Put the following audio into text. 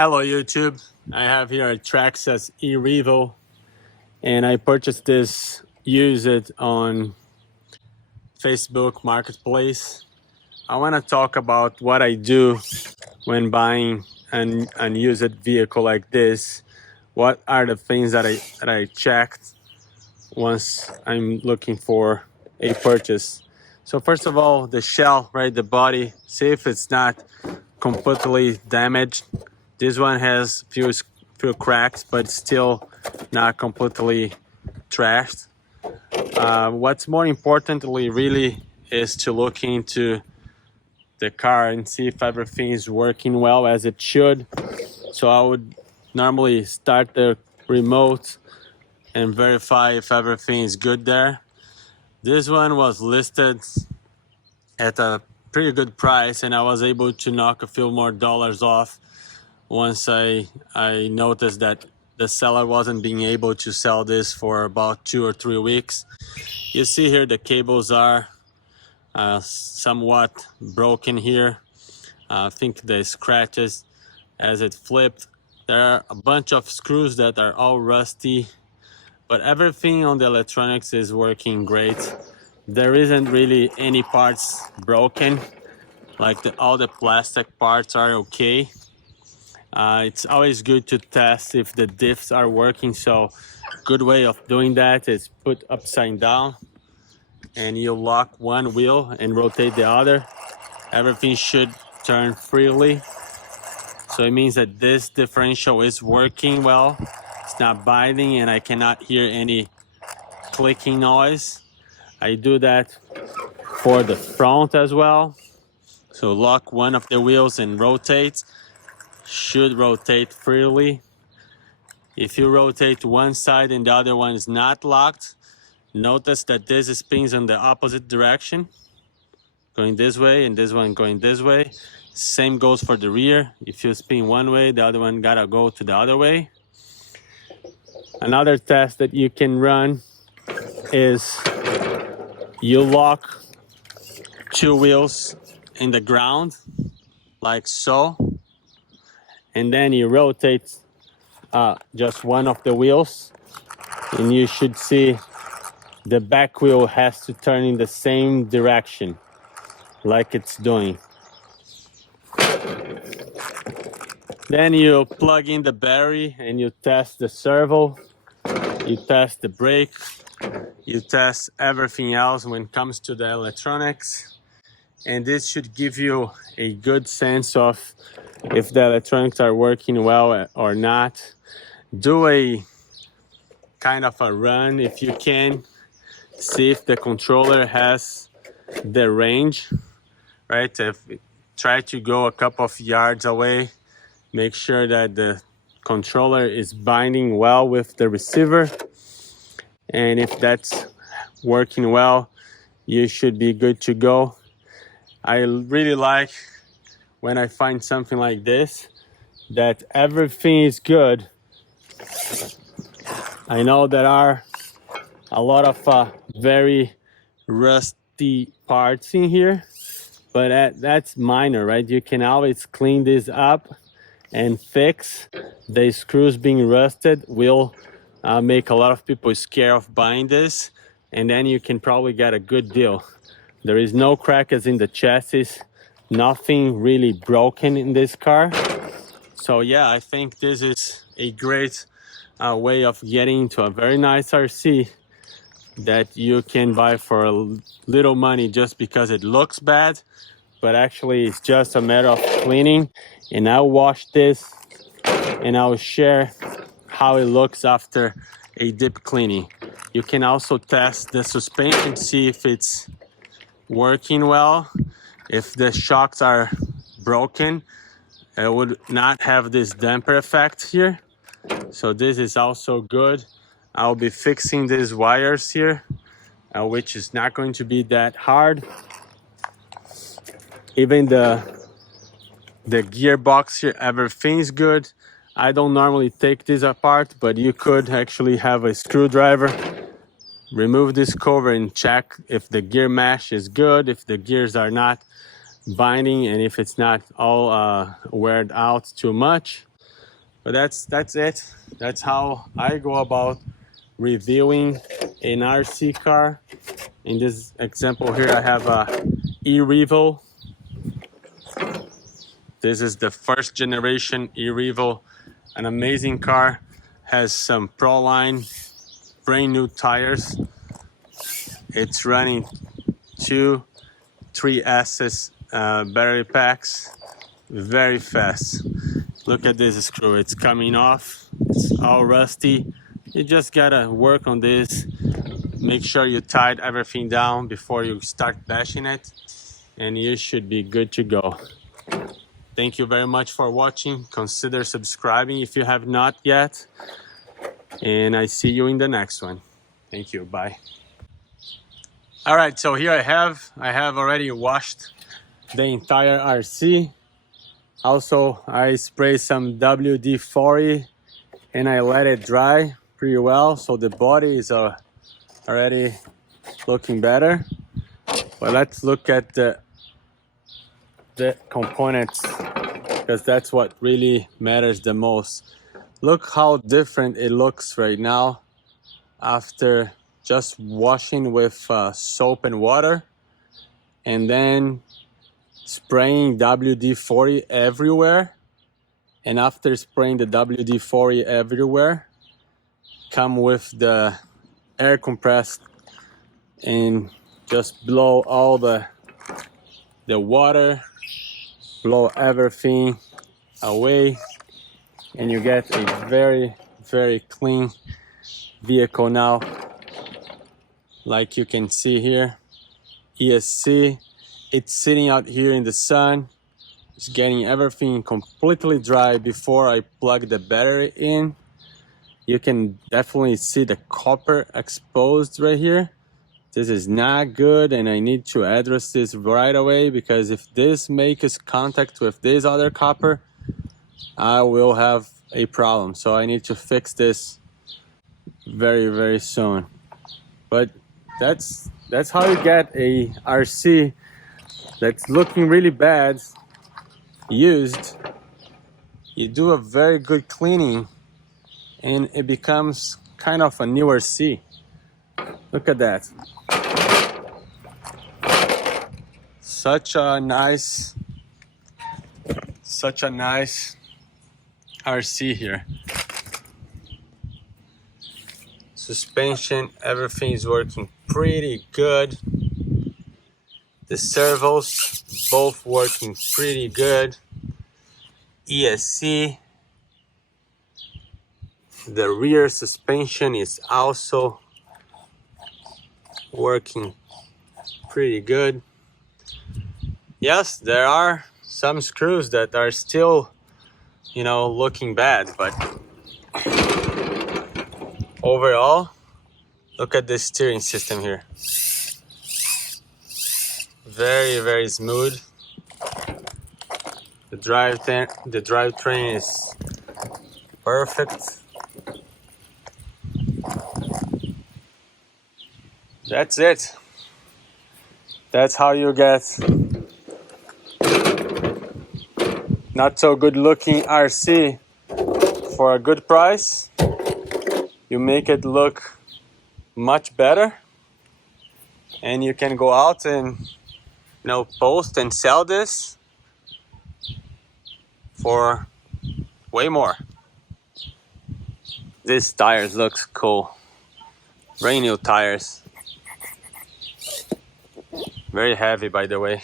Hello YouTube, I have here a Traxxas e-Revo and I purchased this used on Facebook Marketplace. I want to talk about what I do when buying an unused vehicle like this. What are the things that I checked once I'm looking for a purchase. So first of all, the shell, right, the body, see if it's not completely damaged. This one has few cracks, but still not completely trashed. What's more importantly really is to look into the car and see if everything is working well as it should. So I would normally start the remote and verify if everything is good there. This one was listed at a pretty good price and I was able to knock a few more dollars off once I noticed that the seller wasn't being able to sell this for about 2 or 3 weeks. You see here the cables are somewhat broken here. I think the scratches as it flipped. There are a bunch of screws that are all rusty, but everything on the electronics is working great. There isn't really any parts broken, like all the plastic parts are okay. It's always good to test if the diffs are working, so good way of doing that is put upside down and you lock one wheel and rotate the other. Everything should turn freely, so it means that this differential is working well. It's not binding and I cannot hear any clicking noise. I do that for the front as well. So lock one of the wheels and rotate. Should rotate freely. If you rotate one side and the other one is not locked, notice that this spins in the opposite direction, going this way, and this one going this way. Same goes for the rear. If you spin one way, the other one gotta go to the other way. Another test that you can run is you lock two wheels in the ground like so, and then you rotate just one of the wheels and you should see the back wheel has to turn in the same direction like it's doing. Then you plug in the battery and you test the servo, you test the brake, you test everything else when it comes to the electronics, and this should give you a good sense of if the electronics are working well or not. Do a kind of a run if you can, see if the controller has the range, right? Try to go a couple of yards away, make sure that the controller is binding well with the receiver, and if that's working well, you should be good to go. I really like when I find something like this, that everything is good. I know there are a lot of very rusty parts in here, but that's minor, right? You can always clean this up and fix. The screws being rusted will make a lot of people scared of buying this, and then you can probably get a good deal. There is no cracks in the chassis, nothing really broken in this car. So yeah, I think this is a great way of getting into a very nice RC that you can buy for a little money just because it looks bad, but actually it's just a matter of cleaning. And I'll wash this and I'll share how it looks after a deep cleaning. You can also test the suspension, see if it's working well. If the shocks are broken, it would not have this damper effect here. So this is also good. I'll be fixing these wires here, which is not going to be that hard. Even the gearbox here, everything's good. I don't normally take this apart, but you could actually have a screwdriver, remove this cover and check if the gear mesh is good, if the gears are not binding, and if it's not all weared out too much. But that's it. That's how I go about reviewing an RC car. In this example here, I have a e-Revo. This is the first generation e-Revo, an amazing car. Has some Proline brand new tires. It's running 2 3S battery packs, very fast. Look at this screw, it's coming off, it's all rusty. You just gotta work on this, make sure you tied everything down before you start bashing it, and you should be good to go. Thank you very much for watching. Consider subscribing if you have not yet, and I see you in the next one. Thank you, bye. All right, so here I have already washed the entire RC. Also, I sprayed some WD-40 and I let it dry pretty well, so the body is already looking better. But let's look at the components, because that's what really matters the most. Look how different it looks right now after just washing with soap and water and then spraying WD-40 everywhere. And after spraying the WD-40 everywhere, come with the air compressed and just blow all the water, blow everything away, and you get a very, very clean vehicle now. Like you can see here, ESC, it's sitting out here in the sun. It's getting everything completely dry before I plug the battery in. You can definitely see the copper exposed right here. This is not good, and I need to address this right away, because if this makes contact with this other copper, I will have a problem. So I need to fix this very, very soon. But that's how you get a RC that's looking really bad used. You do a very good cleaning and it becomes kind of a new RC. Look at that. Such a nice RC here. Suspension, everything is working pretty good. The servos, both working pretty good. ESC, the rear suspension is also working pretty good. Yes, there are some screws that are still, looking bad, but overall, look at the steering system here. Very, very smooth. The drivetrain is perfect. That's it. That's how you get not so good looking RC for a good price. You make it look much better, and you can go out and post and sell this for way more. These tires looks cool. Brand new tires. Very heavy, by the way.